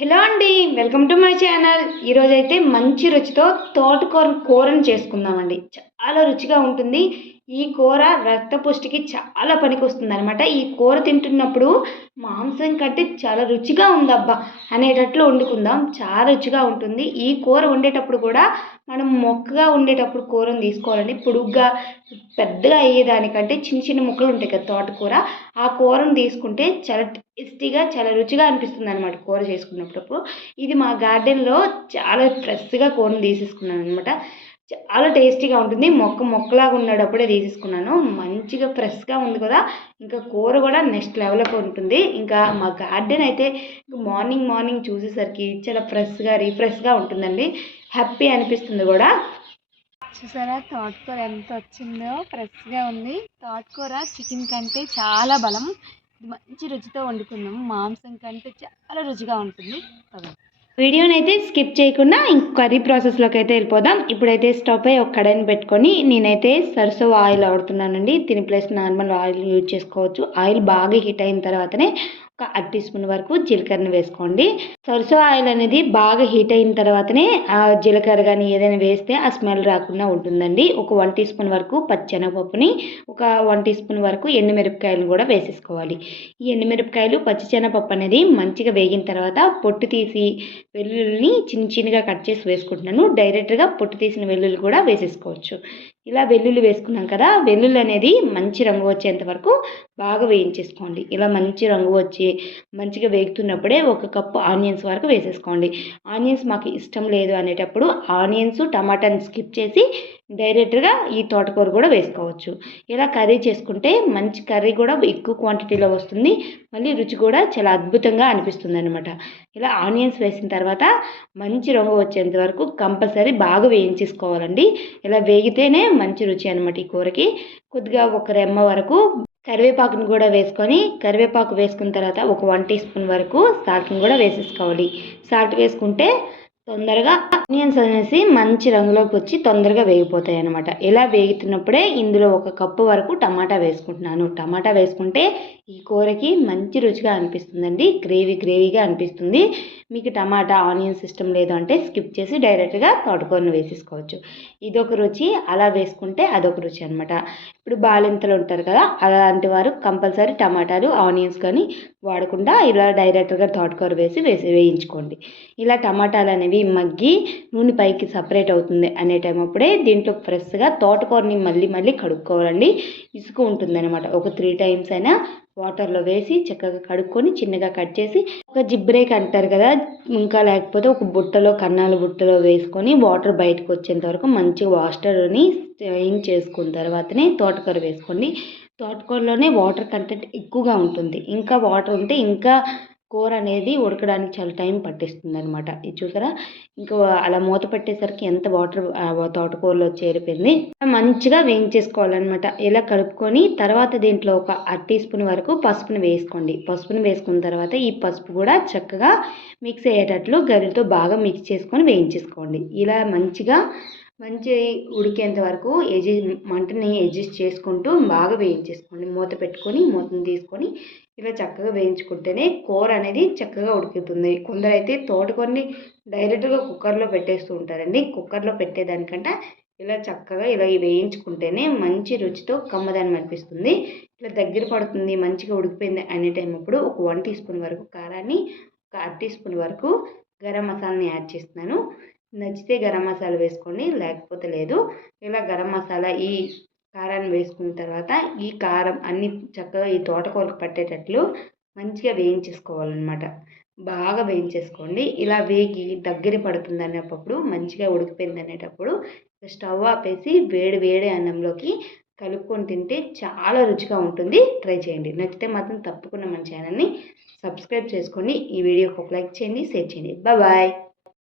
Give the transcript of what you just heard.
Hello అండి welcome to my channel. ఈరోజైతే మంచి రుచితో తోటకూర కూరను చేసుకుందామండి. చాలా రుచిగా ఉంటుంది. ఈ కూర రక్తపుష్టికి చాలా పనికొస్తుంది అనమాట ఈ కూర తింటున్నప్పుడు మాంసం కంటే చాలా రుచిగా ఉందబ్బా అనేటట్లు వండుకుందాం. చాలా రుచిగా ఉంటుంది. ఈ కూర వండేటప్పుడు కూడా మనం మొక్కగా ఉండేటప్పుడు కూరను తీసుకోవాలండి. పొడుగ్గా పెద్దగా అయ్యేదానికంటే చిన్న చిన్న ముక్కలు ఉంటాయి కదా తోటకూర. ఆ కూరను తీసుకుంటే చాలా టేస్టీగా చాలా రుచిగా అనిపిస్తుంది అనమాట కూర చేసుకున్నప్పుడు. ఇది మా గార్డెన్లో చాలా ఫ్రెష్గా కూరను తీసేసుకున్నాను అనమాట చాలా టేస్టీగా ఉంటుంది. మొక్క మొక్కలాగా ఉన్నప్పుడే తీసేసుకున్నాను. మంచిగా ఫ్రెష్గా ఉంది కదా. ఇంకా కూర కూడా నెక్స్ట్ లెవెల్కి ఉంటుంది. ఇంకా మా గార్డెన్ అయితే మార్నింగ్ మార్నింగ్ చూసేసరికి చాలా ఫ్రెష్గా రీఫ్రెష్గా ఉంటుందండి. హ్యాపీ అనిపిస్తుంది కూడా. చూసారా? తోటకూర ఎంత వచ్చిందో? ఫ్రెష్గా ఉంది. తోటకూర చికెన్ కంటే చాలా బలం. మంచి రుచితో వండుకుందాం. మాంసం కంటే చాలా రుచిగా ఉంటుంది. కదా వీడియోని అయితే స్కిప్ చేయకుండా ఇంక కర్రీ ప్రాసెస్లోకి అయితే వెళ్ళిపోదాం. ఇప్పుడైతే స్టవ్ పై ఒక కడాయిని పెట్టుకొని నేనైతే సరసో ఆయిల్ ఆడుతున్నానండి దీని ప్లేస్ నార్మల్ ఆయిల్ యూజ్ చేసుకోవచ్చు. ఆయిల్ బాగా హీట్ అయిన తర్వాతనే ఒక అర టీ స్పూన్ వరకు జీలకర్రని వేసుకోండి. సరసో ఆయిల్ అనేది బాగా హీట్ అయిన తర్వాతనే ఆ జీలకర్ర కానీ ఏదైనా వేస్తే ఆ స్మెల్ రాకుండా ఉంటుందండి. ఒక వన్ టీ స్పూన్ వరకు పచ్చెనగపప్పుని ఒక వన్ టీ స్పూన్ వరకు ఎండుమిరపకాయలను కూడా వేసేసుకోవాలి. ఈ ఎండుమిరపకాయలు పచ్చిశనగపప్పు అనేది మంచిగా వేగిన తర్వాత పొట్టు తీసి వెల్లుల్లిని చిన్న చిన్నగా కట్ చేసి వేసుకుంటున్నాను. డైరెక్ట్గా పొట్టు తీసిన వెల్లుల్లి కూడా వేసేసుకోవచ్చు. ఇలా వెల్లుల్లి వేసుకున్నాం కదా వెల్లుల్లి అనేది మంచి రంగు వచ్చేంత వరకు బాగా వేయించేసుకోండి. ఇలా మంచి రంగు వచ్చి మంచిగా వేగుతున్నప్పుడే ఒక కప్పు ఆనియన్స్ వరకు వేసేసుకోండి. ఆనియన్స్ మాకు ఇష్టం లేదు అనేటప్పుడు ఆనియన్స్ టమాటాని స్కిప్ చేసి డైరెక్ట్గా ఈ తోటకూర కూడా వేసుకోవచ్చు. ఇలా కర్రీ చేసుకుంటే మంచి కర్రీ కూడా ఎక్కువ క్వాంటిటీలో వస్తుంది. మళ్ళీ రుచి కూడా చాలా అద్భుతంగా అనిపిస్తుంది అనమాట ఇలా ఆనియన్స్ వేసిన తర్వాత మంచి రంగు వచ్చేంత వరకు కంపల్సరీ బాగా వేయించేసుకోవాలండి. ఇలా వేగితేనే మంచి రుచి అనమాట ఈ కూరకి. కొద్దిగా ఒక రెమ్మ వరకు కరివేపాకుని కూడా వేసుకొని కరివేపాకు వేసుకున్న తర్వాత ఒక వన్ టీ స్పూన్ వరకు సాల్ట్ని కూడా వేసేసుకోవాలి. సాల్ట్ వేసుకుంటే తొందరగా ఆనియన్స్ అనేసి మంచి రంగులోకి వచ్చి తొందరగా వేగిపోతాయి అనమాట ఇలా వేగుతున్నప్పుడే ఇందులో ఒక కప్పు వరకు టమాటా వేసుకుంటున్నాను. టమాటా వేసుకుంటే ఈ కూరకి మంచి రుచిగా అనిపిస్తుందండి. గ్రేవీ గ్రేవీగా అనిపిస్తుంది. మీకు టమాటా ఆనియన్స్ సిస్టమ్ లేదు అంటే స్కిప్ చేసి డైరెక్ట్గా తోటకూరను వేసేసుకోవచ్చు. ఇదొక రుచి అలా వేసుకుంటే అదొక రుచి అనమాట ఇప్పుడు బాలింతలు ఉంటారు కదా అలాంటి వారు కంపల్సరీ టమాటాలు ఆనియన్స్ కానీ వాడకుండా ఇలా డైరెక్ట్గా తోటకూర వేసి వేసి వేయించుకోండి. ఇలా టమాటాలు అనేవి మగ్గి నూనె పైకి సపరేట్ అవుతుంది అనే టైం అప్పుడే దీంట్లో ఫ్రెష్గా తోటకూరని మళ్ళీ మళ్ళీ కడుక్కోవాలండి. ఇసుక ఉంటుంది అనమాట ఒక త్రీ టైమ్స్ అయినా వాటర్లో వేసి చక్కగా కడుక్కొని చిన్నగా కట్ చేసి ఒక జిబ్రేక్ అంటారు కదా ఇంకా లేకపోతే ఒక బుట్టలో కన్నాల బుట్టలో వేసుకొని వాటర్ బయటకు వచ్చేంత వరకు మంచిగా వాటర్ని స్ట్రెయిన్ చేసుకున్న తర్వాతనే తోటకూర వేసుకోండి. తోటకూరలోనే వాటర్ కంటెంట్ ఎక్కువగా ఉంటుంది. ఇంకా వాటర్ ఉంటే ఇంకా కూర అనేది ఉడకడానికి చాలా టైం పట్టేస్తుంది అనమాట ఇది చూసారా? ఇంకా అలా మూత పెట్టేసరికి ఎంత వాటర్ తోటకూరలో చేరిపోయింది. మంచిగా వేయించేసుకోవాలన్నమాట. ఇలా కలుపుకొని తర్వాత దీంట్లో ఒక అర టీ స్పూన్ వరకు పసుపుని వేసుకోండి. పసుపుని వేసుకున్న తర్వాత ఈ పసుపు కూడా చక్కగా మిక్స్ అయ్యేటట్లు గరితో బాగా మిక్స్ చేసుకొని వేయించేసుకోండి. ఇలా మంచిగా మంచి ఉడికేంత వరకు ఎజి మంటని అడ్జస్ట్ చేసుకుంటూ బాగా వేయించేసుకోండి. మూత పెట్టుకొని మూతను తీసుకొని ఇలా చక్కగా వేయించుకుంటేనే కూర అనేది చక్కగా ఉడుకుతుంది. కొందరైతే తోటకొని డైరెక్ట్గా కుక్కర్లో పెట్టేస్తూ ఉంటారండి. కుక్కర్లో పెట్టేదానికంటే ఇలా చక్కగా ఇలా వేయించుకుంటేనే మంచి రుచితో కమ్మదాన్ని అనిపిస్తుంది. ఇలా దగ్గర పడుతుంది మంచిగా ఉడికిపోయింది అనే టైం అప్పుడు ఒక వన్ టీ స్పూన్ వరకు కారాన్ని ఒక అర టీ స్పూన్ వరకు గరం మసాలాని యాడ్ చేస్తున్నాను. నచ్చితే గరం మసాలా వేసుకోండి లేకపోతే లేదు. ఇలా గరం మసాలా ఈ కారాన్ని వేసుకున్న తర్వాత ఈ కారం అన్ని చక్కగా ఈ తోటకూరకు పట్టేటట్లు మంచిగా వేయించేసుకోవాలన్నమాట. బాగా వేయించేసుకోండి. ఇలా వేగి దగ్గర పడుతుంది అనేటప్పుడు మంచిగా ఉడికిపోయింది అనేటప్పుడు స్టవ్ ఆపేసి వేడి వేడి అన్నంలోకి కలుపుకొని తింటే చాలా రుచిగా ఉంటుంది. ట్రై చేయండి. నచ్చితే మాత్రం తప్పకుండా మన ఛానల్ని సబ్స్క్రైబ్ చేసుకోండి. ఈ వీడియోకి ఒక లైక్ చేయండి షేర్ చేయండి. బాయ్.